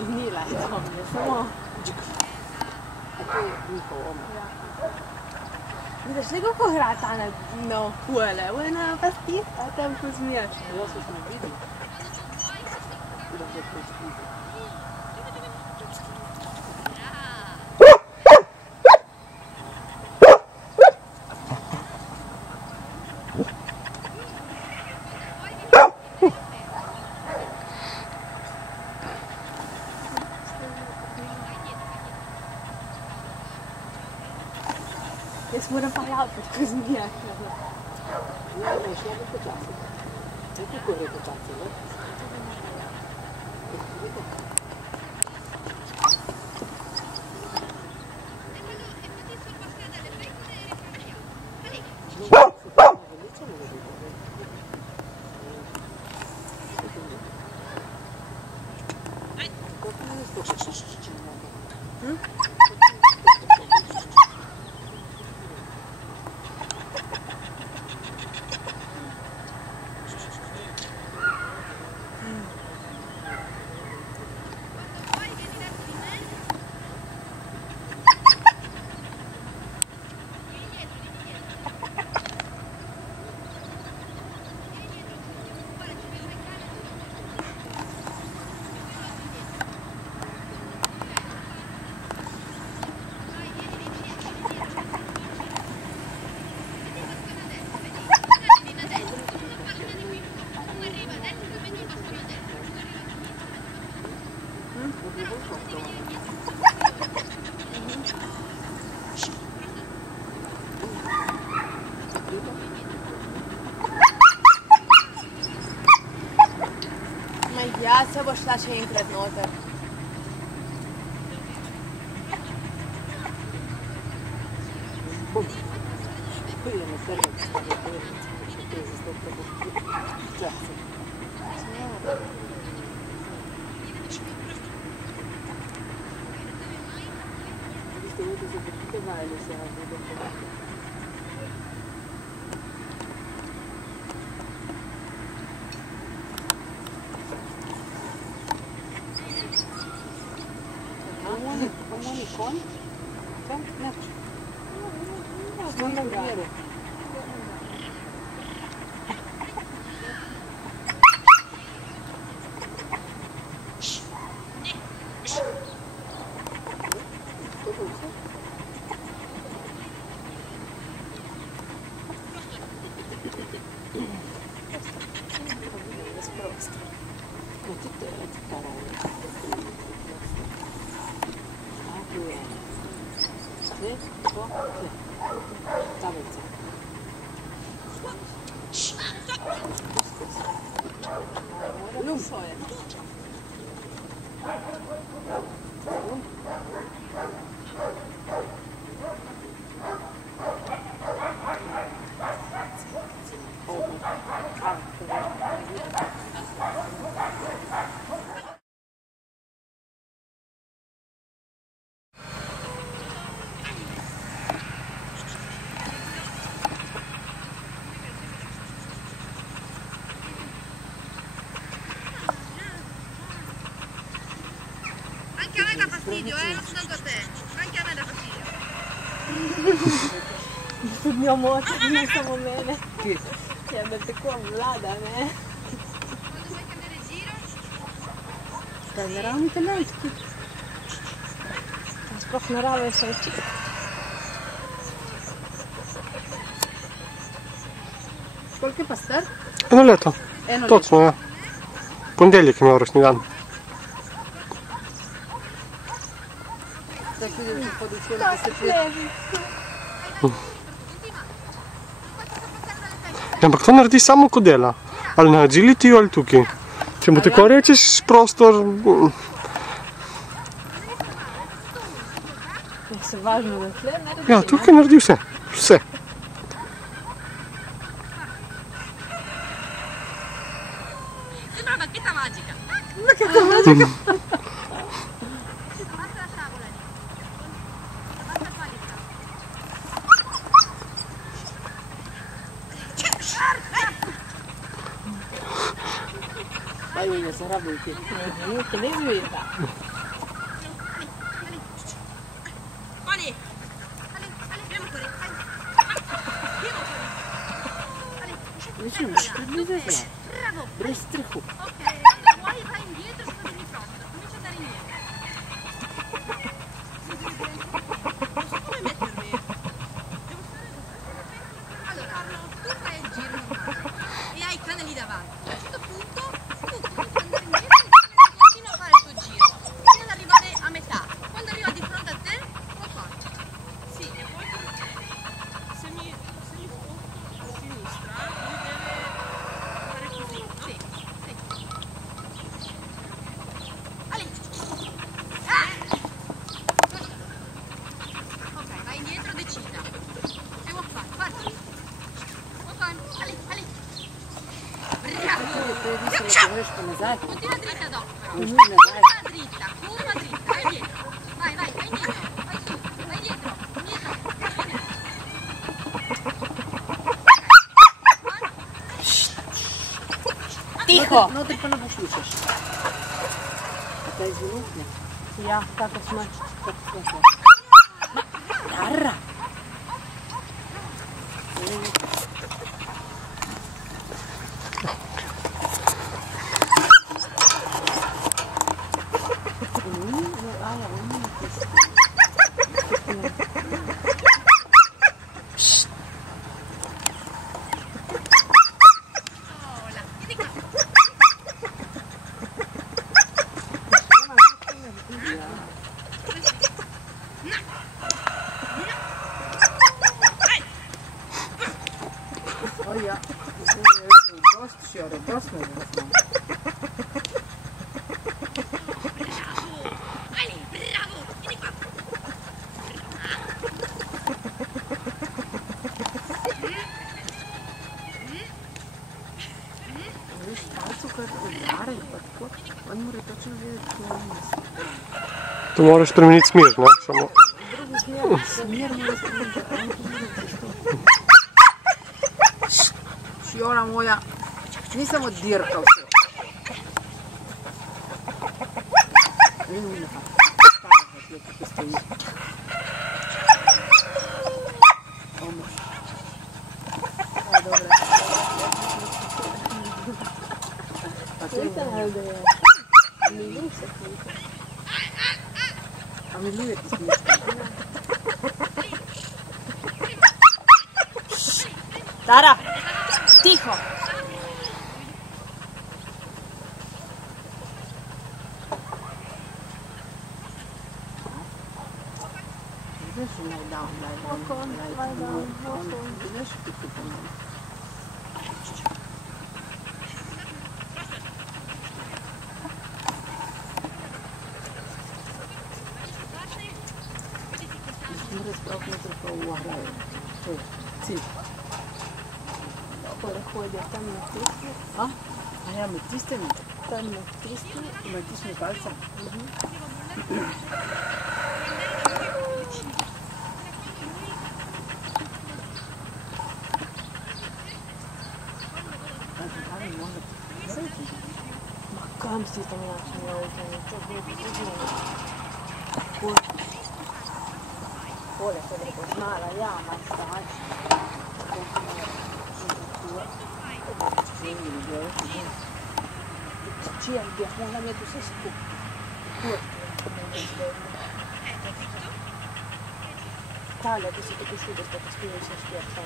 ni la doamne, samo... A to je njihov omar. Vidiš, ne kako hra ta na okole, ovo je na pastista, tam ko smiješno. Ovo se smo videli. Da je to stiže. Jaz moram pa javljati, ko zmijaš. Ja, veš, ja, bi počasi. Ne tako gre počasi, ne? Ja, se bo šla še enkrat noter. Prije na srce, to je zato, da bo časi. Vi ste uvijek se potrebali se na budu. Omoni kon? Tam? Ne. Onda u vjeru. Anche a me dà fastidio, non soltanto a te, anche a me dà fastidio. Tudi njo moče, ne samo mene. Kje? Ja, da tako vlada, ne? Quando vuoi cambiare giro? Da je naravni talent. Sploh narave se uči. Koliko je pa star? 1 leto. Točno, ja. Ponedeljek je imel rojstni dan. Tako vidim, če podučila 10 let. Ja, ampak to naredi samo ko dela. Ali na agility ali tukaj. Če mu tako rečeš prostor... Se važno, da tle naredi. Ja, tukaj naredi vse. Vse. Sembra una bacchetta magica. Bacchetta magica? Basta la sciabola lì. Basta qua lì. Dai, ne sarà venuti. Ne vem, da. zazia. Bravo. Brez strahu. Ok, quando vuoi vai indietro e sono pronto. Comincia ad andare indietro. Non so come mettermi. Allora, tu fai il giro normale e hai il cane lì davanti. A un certo punto tu cominci ad andare indietro e continui a fare il tuo giro fino ad arrivare a metà. Quando arriva di fronte a te, lo fai. Sì, e poi se mi sposto a sinistra, lui deve fare così, no? Sì, sì. Ali! Ok, vai indietro, decida. E vuoi fare? Parti! Vuoi fare? Ali, Ali! Bravo! Ti nešto nazaj. Continua dritta dopo però. Pusti nazaj. Curva dritta, vai dietro. Vai, vai, vai indietro. Vai su, vai dietro, indietro. Tiho! Notri pa ne boš slušaš. A taj zvolutne. Ja, kako smo. Tara. Hola, vieni qua. Oja, dosta šjore, dosta me dosta. Ali, bravo, vieni qua. Viš, tacu kad udaraju, pa tako, on mora točno vidjeti što on misli. To moraš spremeniti smer, ne? Samo. Drugi smjer, smjer mora spremeniti, a on tu vidjeti što. Šjora moja, nisam oddirkal se. Vidi mi na stara hlje kako stoji. Omrš. A, dobra. Pa to je a mi ljubite smiješno. Tara! Tiho! Ideš u lie down, lie down. Ideš u tiku po mene. Mora sprovniti pa u agraju. To je cilj. Kole hodja tam na tisti, A ja metiste mi. tam na tisti. Metiš mi palca. Ali može sreti. Ma kam si tam jačni ovdje, to je bilo Kole se je poznala, jama, stači. Čija gdje, ona mi je tu sve skup. Talja, ti si tako šude, što te spiju se špjerca.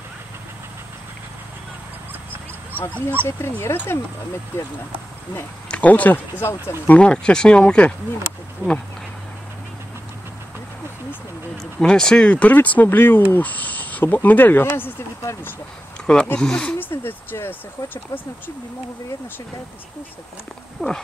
A vi kaj trenirate med tedna? Ne. Ovce? Za ovcami. Ne, kje se nimamo kaj. Nimate. Ne. Mislim, da je. Ne, sej prvič smo bili v nedeljo. Ja, se ste bili prvič. Tako da. Ja, tako si mislim, da če se hoče posle učiti, bi mogel verjetno še kdaj poskusiti. Ne?